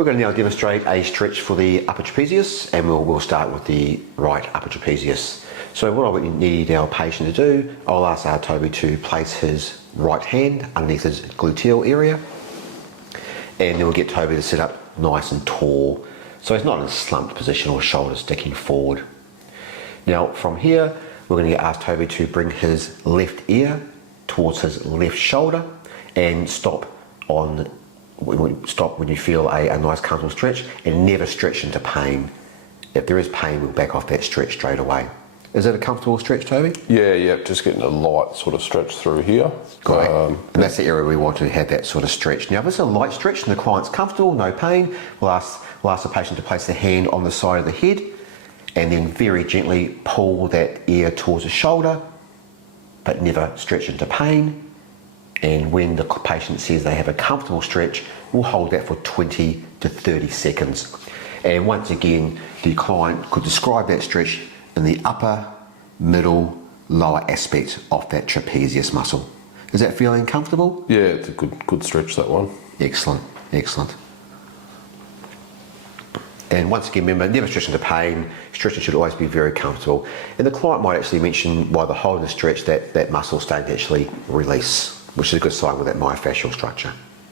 We're going to now demonstrate a stretch for the upper trapezius, and we'll start with the right upper trapezius. So what I need our patient to do, I'll ask our Toby to place his right hand underneath his gluteal area, and then we'll get Toby to sit up nice and tall, so he's not in a slumped position or shoulders sticking forward. Now from here, we're going to ask Toby to bring his left ear towards his left shoulder and stop when you feel a nice comfortable stretch, and never stretch into pain. If there is pain, we'll back off that stretch straight away. Is it a comfortable stretch, Toby? Yeah, just getting a light sort of stretch through here. Great. And that's the area we want to have that sort of stretch. Now, if it's a light stretch and the client's comfortable, no pain, we'll ask the patient to place their hand on the side of the head and then very gently pull that ear towards the shoulder, but never stretch into pain. And when the patient says they have a comfortable stretch, we'll hold that for 20 to 30 seconds. And once again, the client could describe that stretch in the upper, middle, lower aspect of that trapezius muscle. Is that feeling comfortable? Yeah, it's a good stretch, that one. Excellent, excellent. And once again, remember, never stretch into pain. Stretching should always be very comfortable. And the client might actually mention while they're holding the stretch that muscle starting to actually release, which is a good sign with that myofascial structure.